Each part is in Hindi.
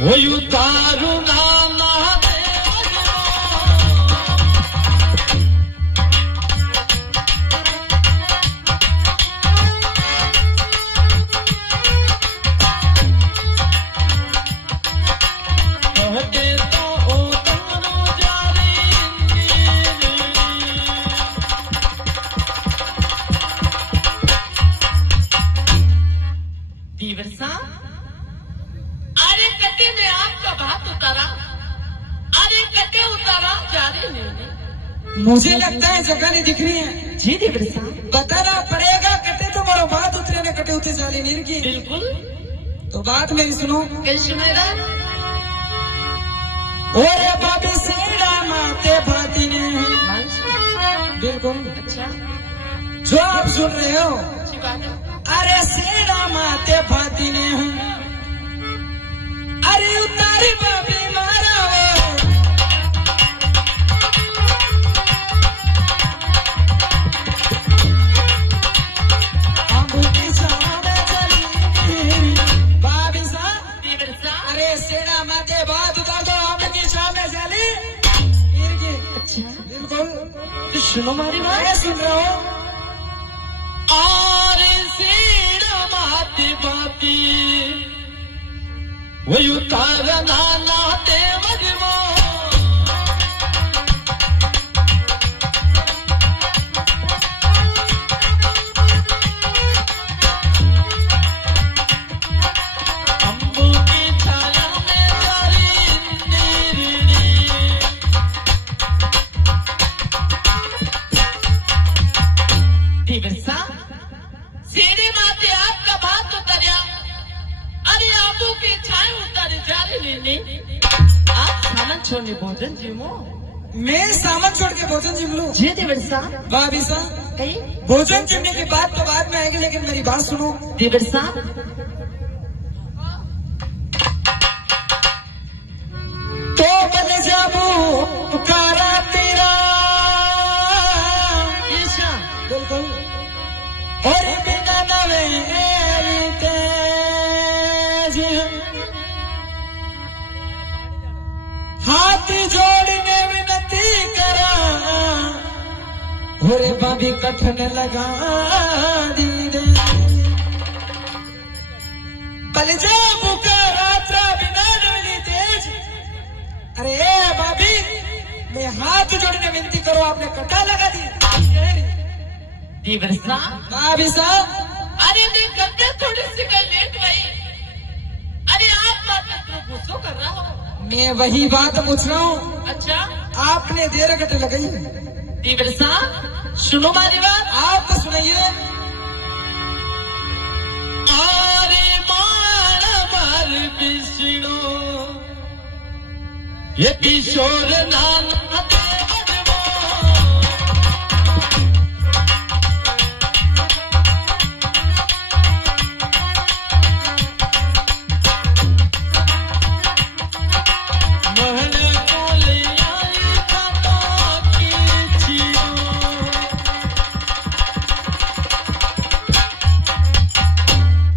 होयु तारू नाना अरे कटे में आपका बात उतारा, अरे कटे उतारा जा रहे हैं। मुझे लगता है जगह नहीं दिख रही है। जी देवर साहब, बताना पड़ेगा कटे तो बड़ो बात उतरे ने कटे उतरे जाली नीर की। बिल्कुल। तो बात मेरी सुनो। कैसे सुनेगा? ओरे बाबी सेड़ा माते भाती ने। बिल्कुल। अच्छा, जो आप सुन रहे हो, अच्छी बात है। अरे सेड़ा माते भाती ने, अरे उतारी बाबी मारा बाबी साहब। देवर साहब, अरे सेड़ा माते बात उतार दो, आपकी सामने जाली। अच्छा, बिल्कुल। तो सुनो हमारी बात। मैं सुन रहा हूँ। आरे सेड़ा माते बाती होयु तारा नाना ते मजमो अम्बू की छाया में जारी नीरनी देवर साहब, सीढ़ी माते आपका बात उतरिया, अरे आबू की छाए उतारे जा रहे हैं। आप सामान छोड़ने भोजन जीवो। मैं सामान छोड़ के भोजन जिम लूं। जी देवर साहब, भाभी साहब, कहीं भोजन जिमने की बात तो बाद में आएगी, लेकिन मेरी बात सुनो। देवर साहब, तो बन जाबू पुकारा तेरा। ईशा, बिल्कुल। और बिना नवे तेज हाथ जोड़ने विनती करा। होरे बाबी कठन लगा दी दे पल जा पुकारा त्रा बिना नवे तेज। अरे बाबी, मैं हाथ जोड़ने विनती करो, आपने कटा लगा दी। देवर साहब, भाभी साहब, अरे मैं गद्दे थोड़ी सी कल लेट गई, अरे आप मात्र गुस्सो कर रहा हो। मैं वही बात पूछ रहा हूँ। अच्छा, आपने देर कट लगाई। देवर साहब, सुनो हमारी बात। आप तो सुनाइए। आरे मार मार बिसड़ो ये किशोर नाना ते मजमो महल को ले आई खाना की चीरो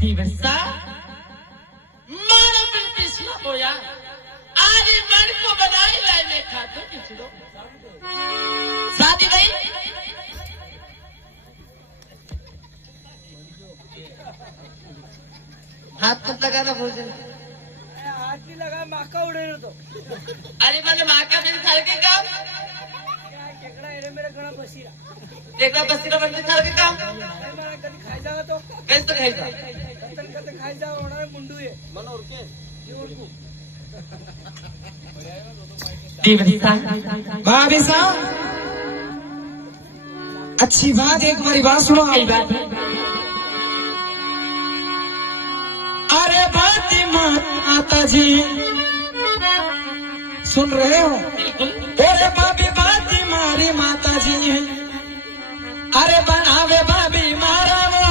देवर साहब, मारो बिन पिछला बोया, आज मन को बनाई लाने खाते पिछलो। शादी भाई, हाथ कब लगा था भोजन? हाथ भी लगा, माका उड़े तो अरे मैंने माँ का बिन खा के काम मेरे घना बसी देखा, बसीरा बंद खा के काम कभी खाई जाओ तो कैसे तो खाई था। कते खाई जाओ होना मुंडू है मन और के देवर साहब, भाभी साहब, अच्छी बात, एक बारी बात सुनो। सही बात है। अरे बाती माता जी, सुन रहे हो? बिल्कुल। अरे बाबी बाती मारी माता जी, अरे बनावे बाबी मारा वो।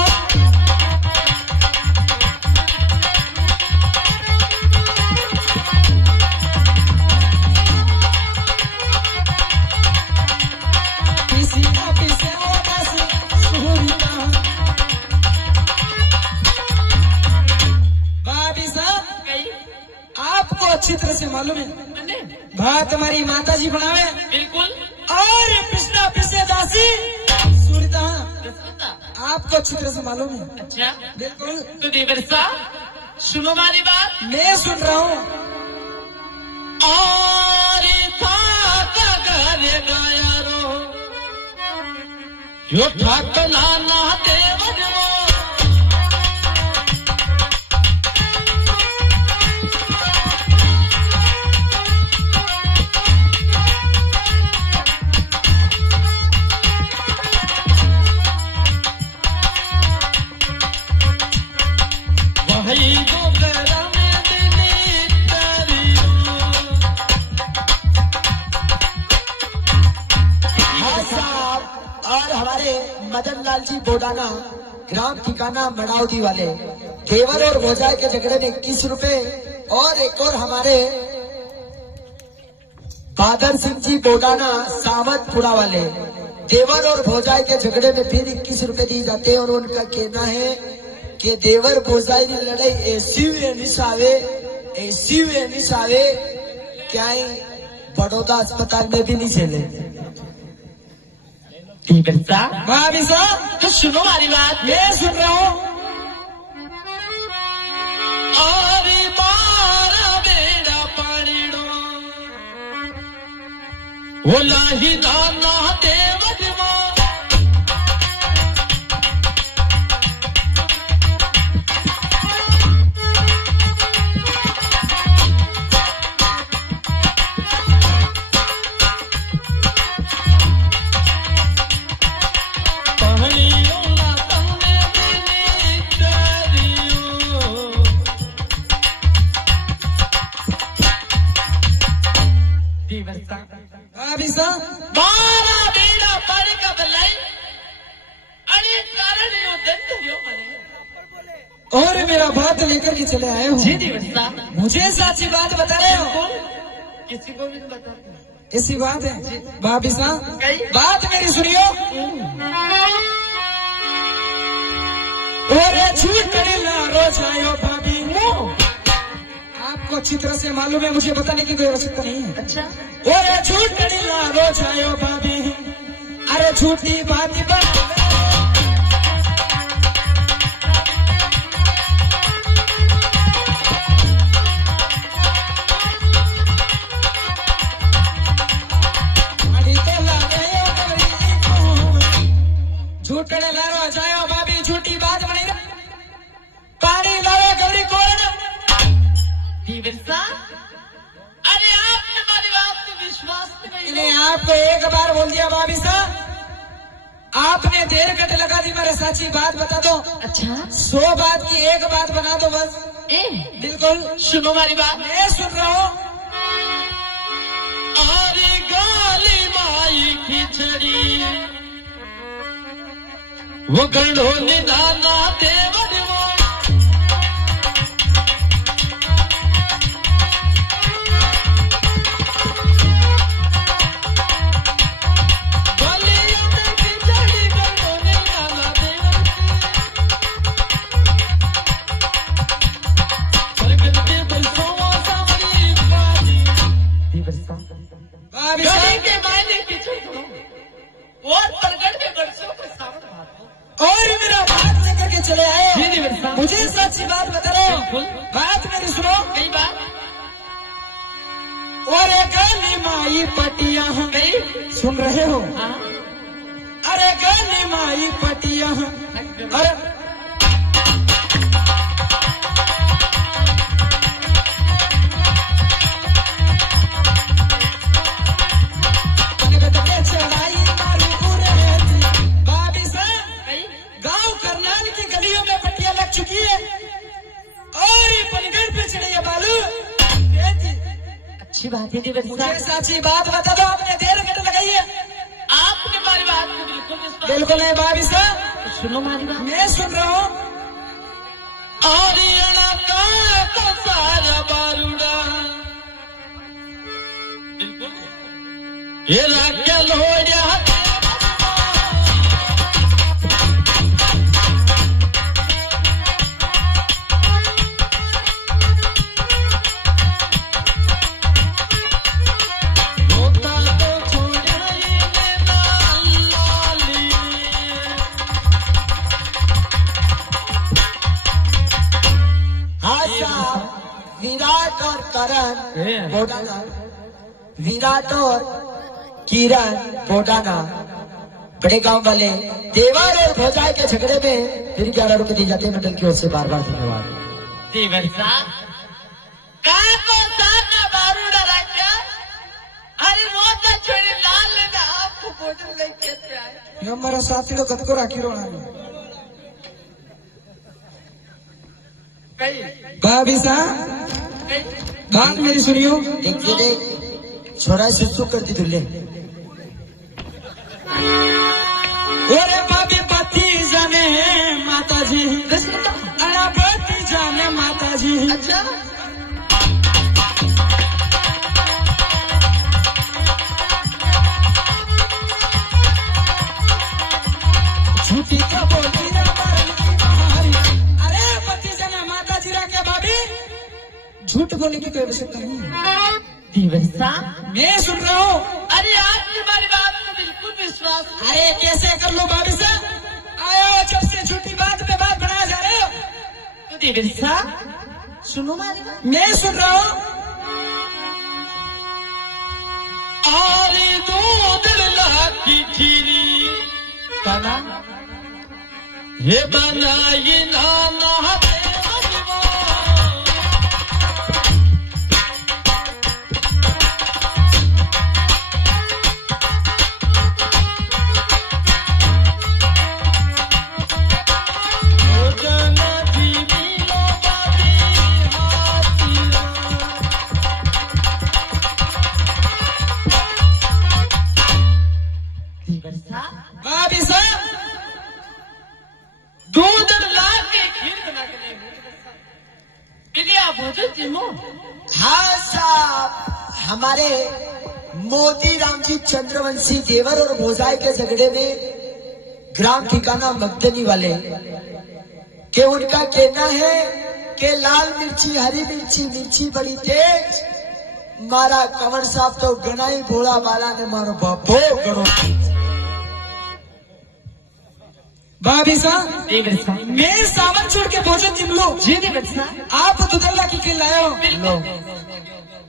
किसी का पीछे वो बस सुनता। भाभी साहब, कहीं आपको मालूम है मैंने भात हमारी माता जी बनावे बिल्कुल और पिछला पिछले दासी सूरता दशरथा। आपको अच्छी तरह से मालूम है। अच्छा बिल्कुल तो देवर साहब सुनो हमारी बात। मैं सुन रहा हूँ। और था का घर गया रो यो ठाकना ना देवर वो वही तो गरा में दिली तारियो। हाँ साहब, और हमारे मदन लाल जी बोडाना ग्राम ठिकाना मड़ावदी वाले देवर और भोजाई के झगड़े में 21 रुपए और एक और हमारे बादल सिंह जी बोडाना सावतपुरा वाले देवर और भोजाई के झगड़े में फिर 21 रुपए दिए जाते हैं और उनका कहना है कि देवर भोजाई की लड़ाई ऐसी वे निशावे क्या ही बड़ौदा अस्पताल में भी नहीं चले। देवर साहब भाभी साहब तो सुनो हमारी बात। मैं सुन रहा हूँ। और मारा बेड़ा पाड़ीड़ो वो लाही दाना देवर वो पहलियों ना तमने दिली तारियो। देवर साहब भाभी साहब बारा बेड़ा पानी का बलाई अरे कारण यो दंत यो मरे। और मेरा बात लेकर के चले आए हो। जी देवर साहब मुझे सच्ची बात बता रहे हो। किसी को भी नहीं बताते। ऐसी बात है भाभी साहब कई? बात मेरी सुनियो। और झूठ रोज आयो भाभी आपको अच्छी तरह से मालूम है, मुझे बताने की कोई आवश्यकता नहीं है। अच्छा और झूठ रोज आयो भाभी अरे झूठी बात बना झूठड़े लारो जायो भाभी झूठी बात बनी रे पानी लावे गौरी कौन। देवर साहब अरे आपने हमारी बात को विश्वास नहीं इन्हें आपको एक बार बोल दिया भाभी साहब आपने देर घट लगा दी। मेरे साची बात बता दो। अच्छा 100 बात की एक बात बना दो बस। ए बिल्कुल सुनो हमारी बात। मैं सुन रहा हूँ। अरे गाली माई खिचड़ी वो गढ़ो निदाना देवर वो गलियों में खिचड़ी गढ़ो निदाना देवर प्रगट के बरसों सावरी बाजी। देवर साहब भाभी गली साहब के मायने खिचड़ी दो और प्रगट के बरसों के सावन भादो। और मेरा बात लेकर के चले आए जी हो। देवर साहब मुझे सच्ची बात बता रहे हो। बिल्कुल। बात मेरी सुनो। कई बार और गली माई पटिया कई सुन रहे हो। हाँ अरे गली माई पटिया अरे चढ़ाई मारू पूरे भाभी साहब कई गांव करनाल की गलियों में पट्टियां लग चुकी है और ये पनगढ़ पे चढ़े ये बालू। अच्छी बात है देवर मुझे साहब सच्ची बात बता दो आपने देर घट लगाई है। आपने हमारी बात को बिल्कुल विश्वास बिल्कुल नहीं भाभी साहब सुनो हमारी बात। मैं सुन रहा हूँ। आरियला का सारा बारूड़ा बिल्कुल ये राख्या लोड़िया विराट और करण बोडाना, विराट और किरण बोडाना बड़े गांव वाले देवर और भौजाई के झगड़े में फिर 11 रुपए दिए जाते हैं। मंडल की ओर से बार बार धन्यवाद। देवर साहब काको साना बारूड़ा राजा अरे मोता छोड़ी लाल लेना आपको भोजन लेके आए हमारा साथी लोग कद को राखी रोना कहीं भाभी साहब कहीं बात मेरी सुनियो। देखिए देख छोरा सुसु करती दुल्ले ओरे भाभी पति जाने माता जी, अरे पति जाने माता जी। अच्छा झूठी का बोलती ना मरण की बहारी। अरे पति जाने माता जी रा क्या भाभी झूठ बोलने की कोई आवश्यकता नहीं है। देवर साहब मैं सुन रहा हूँ। अरे आप तुम्हारी बात को बिल्कुल विश्वास नहीं। अरे कैसे कर लो भाभी साहब, आयो जब से झूठी बात पे बात बनाया जा रहे हो। तो देवर साहब सुनो हमारी बात। मैं सुन रहा हूँ। आरे दूध लाकी खीरी काना ये बनाई नाना देवर साहब भाभी साहब दूध ला के खीर बना के ले इसलिए आप भोजन जिमो हाँ साहब, हमारे मोती राम जी चंद्रवंशी देवर और भोजाई के झगड़े में ग्राम ठिकाना मगदनी वाले के उनका कहना है कि लाल मिर्ची हरी मिर्ची मिर्ची बड़ी तेज मारा कंवर साहब तो गणाई भोला वाला ने मारो बापो गणो। भाभी साहब देवर साहब मैं सामान छोड़ के भोजन जिम लो। जी देवर साहब आप दुदल्ला की के लायो। लो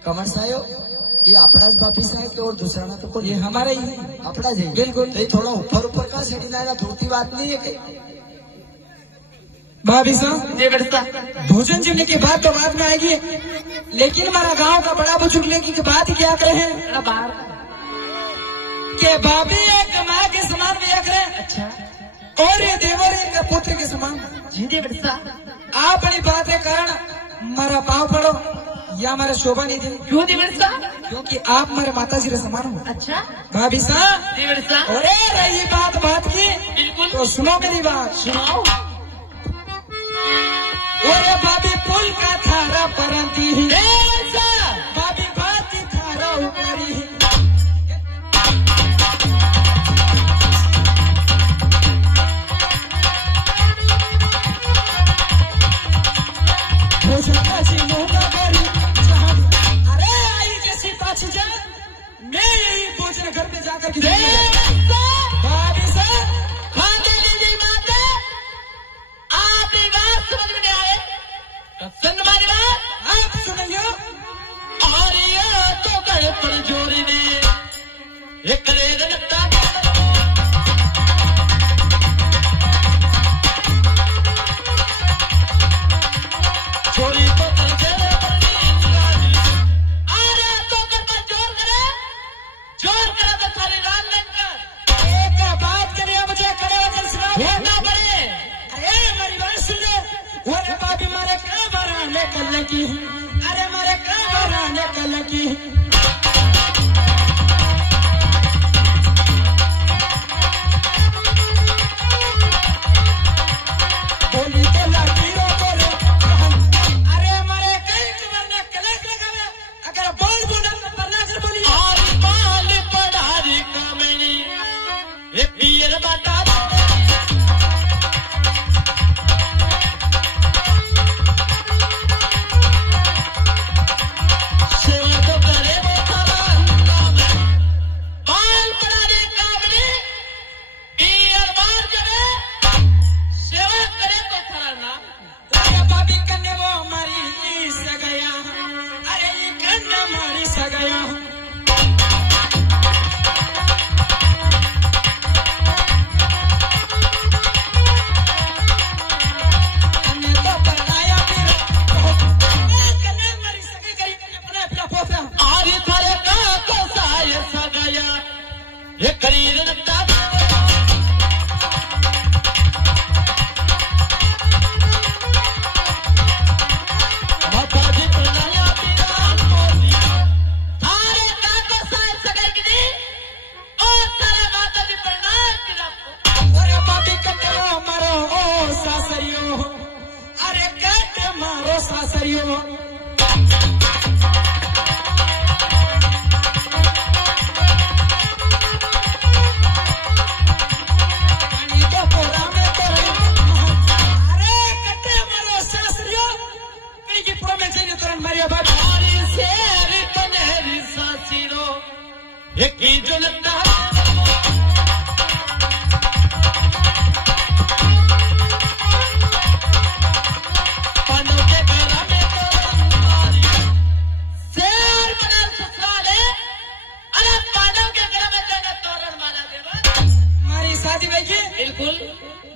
कंवर साहब ये अपना बापी साहब के और दूसरा ना तो कोई ये हमारा ही है। अपना जी बिल्कुल। तो ये थोड़ा ऊपर ऊपर का सेटी लाएगा धोती बात नहीं है कहीं। भाभी साहब देवर साहब भोजन जिमने की बात तो बाद में आएगी, लेकिन हमारा गांव का बड़ा बुजुर्ग लेकी की बात ही क्या करे हैं बाहर कि भाभी एक माँ के समान भी करे अच्छा और ये देवर एक पुत्र के समान। जी देवर साहब आप अपनी बात के कारण मारा पाँव पड़ो या हमारा शोभा नहीं दे, क्यों देवर साहब क्योंकि आप हमारे माता जी के समान हो। अच्छा भाभी साहब देवर साहब अरे रही बात की बिल्कुल तो सुनो मेरी बात। सुनाओ ओरे भाभी पुल का थारा परंती ही, देवर साहब भाभी बात थारा ऊपरी ही। भोजन का चिन्हों करी जहाँ भी। अरे आई जैसी पाछ जा, मैं यही भोजन घर पे जाकर की भाभी साहब खाने लीजिए माता आपकी बात समझ में नहीं आए तो सुन हमारी बात आप सुनियो। आरिया तो गए पर जोरी ने एक रेड लगता चोरी तो कर गए आरे तो कर पर जोर करे तो सारी रात लंकर एक बात करिए मुझे करे वचन सुनाओ। होना पड़े अरे मेरी बात सुन ले। ओरे भाभी मारे का बराने कल की, अरे मारे का बराने कल की। बोली के लकीरों को रे, अरे मारे कई कमरने कलक लगावे, अगर बोल बोला तो पन्ना कर बोली। और बाल पढ़ारी कामनी एक पियर बाटा सेवा तो करे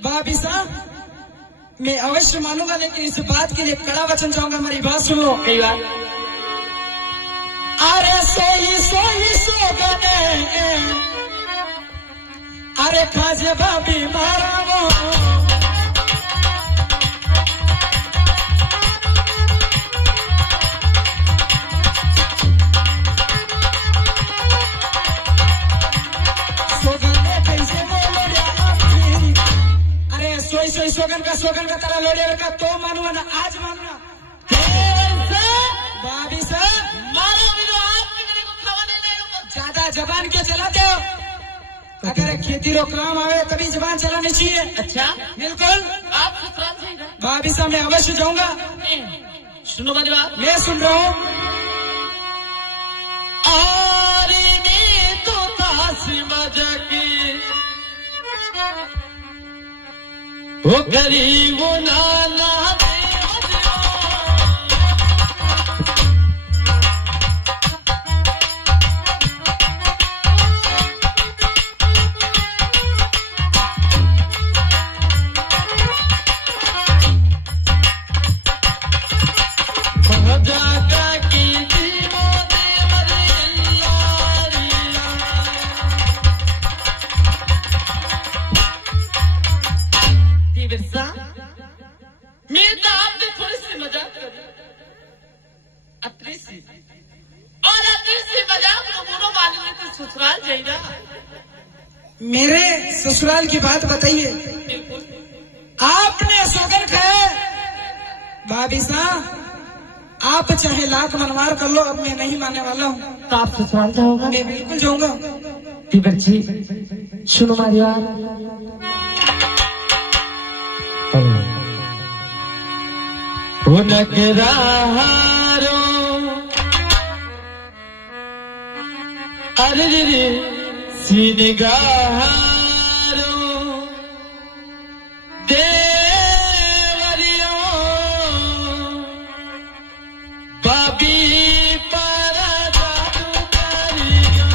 भाभी साहब मैं अवश्य मानूंगा, लेकिन इस बात के लिए कड़ा वचन चाहूंगा, हमारी बात सुन लो। कई बार अरे सोई सोई सोगने, अरे खाजे भाभी मारा वो, सोगने कैसे बोलो आपकी, अरे सोई सोई सोगन का तारा लोड़े का तो मानूंगा ना, आज मानूंगा। भाभी साहब मारो विरो आपके मेरे को खावा नहीं देगा। ज्यादा जबान क्यों चलाते हो? अगर खेती रो काम आवे तभी जबान चलानी चाहिए। अच्छा बिल्कुल। आप ससुराल से ही ना? भाभी साहब मैं अवश्य जाऊंगा। सुनो मेरी बात। मैं सुन रहा हूँ। आरी में तो तासी मजाकी वो गरीब नाना मैं तो आपने थोड़ी सी मजाक करी, अतरी सी मजाक तो बोलो वाले ने तो ससुराल जाएगा। मेरे ससुराल की बात बताइए। आपने सोगन खाए भाभी साहब, आप चाहे लाख मनवार कर लो, अब मैं नहीं मानने वाला हूँ। तो आप ससुराल जाओगा? मैं बिल्कुल जाऊंगा। बच्ची सुनो हमारी बात। नकरारो अरे रे सिनगारो देवरियो बाबी पारा जादू करियो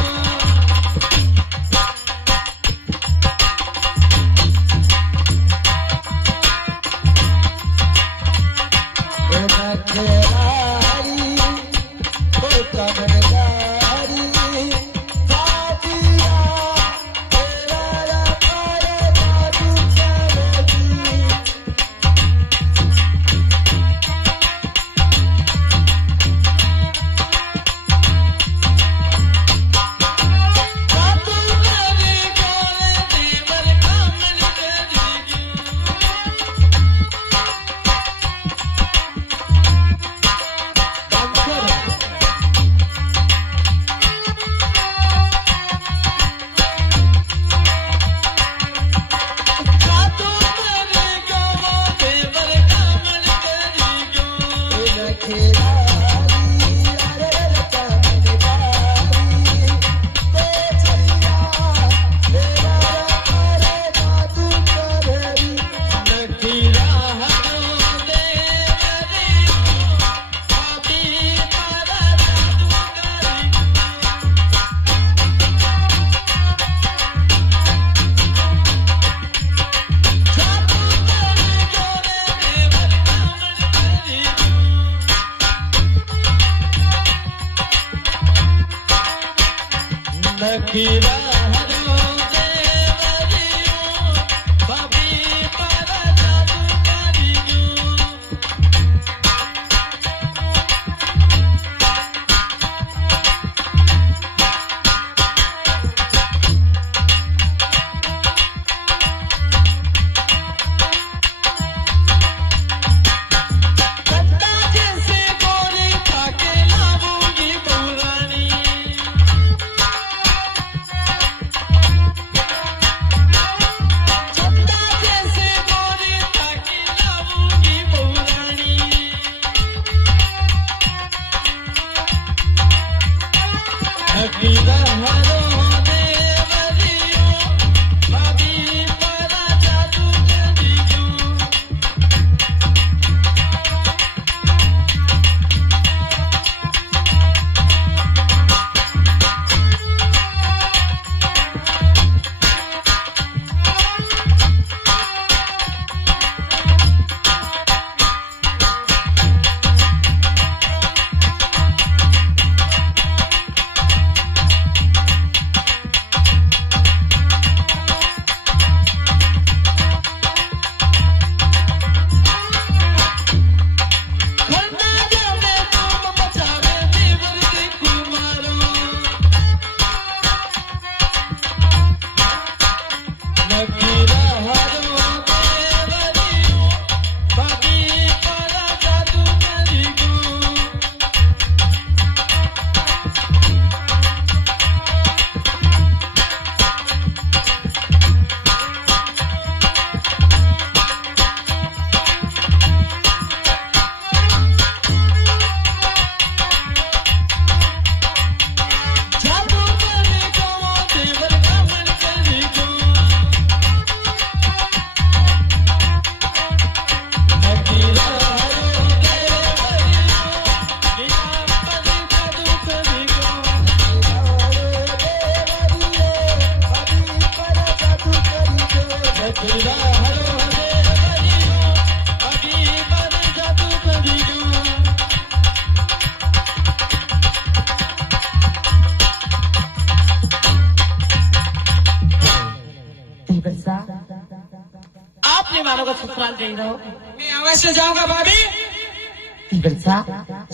नहीं मानोगा ससुराल गई रहो। मैं अवश्य जाऊंगा भाभी।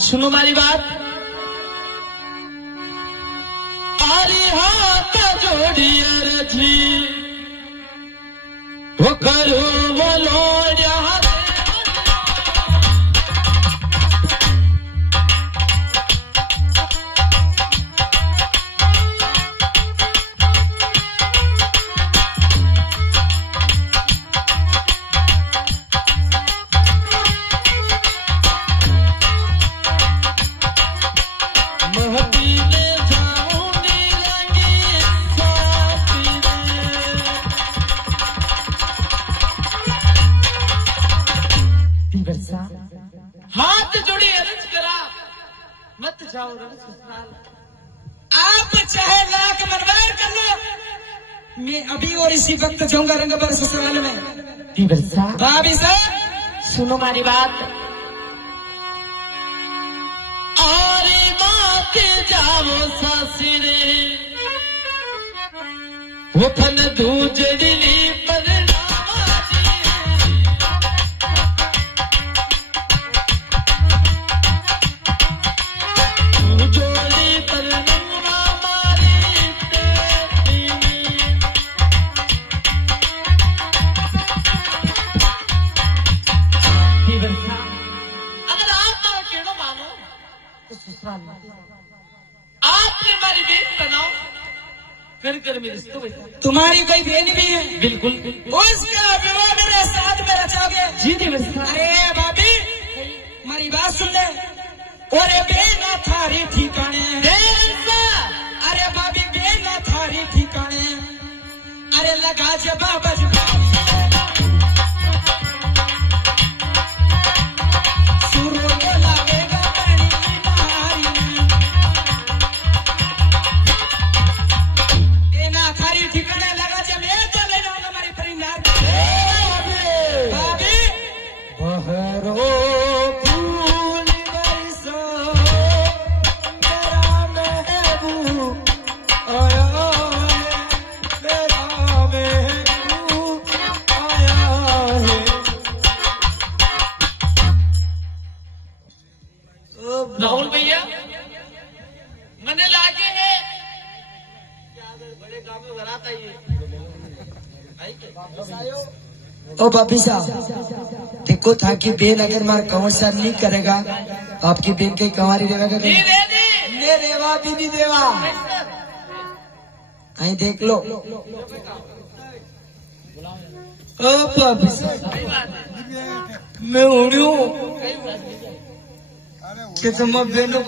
सुनो हमारी बात। आरी हाथ जोड़ी रजी वो करो वो लोड़ा हाथ जोड़ी अर्ज करा मत जाओ रण ससुराल। आप चाहे लाख मनवार कर लो, मैं अभी और इसी वक्त जाऊंगा रंग पर ससुराल में। भाभी साहब सुनो हमारी बात। आरी माते जावो सासिरे वो थन दूजड़ी पर आपने हमारी बेट बनाओ कर मेरे रिश्तों में तुम्हारी कोई बहन भी है? बिल्कुल उसका विवाह मेरे साथ में रचोगे? जी दिवसा। अरे भाभी हमारी बात सुन ले। अरे बेना थारी ठिकाने, अरे भाभी बेना थारी ठिकाने, अरे लगा जवाब राहुल भैया मैंने लागे है बड़े गाँव में बरात आई है। ओ बापी साहब देखो था कि बेन अगर मार कंवर साहब नहीं करेगा तो आपकी बेन कहीं कंवारी रहेगा नहीं दे दी ने रेवा भी नहीं देवा। आई देख लो ओ बापी साहब मैं उड़ू कि तुम बेनों को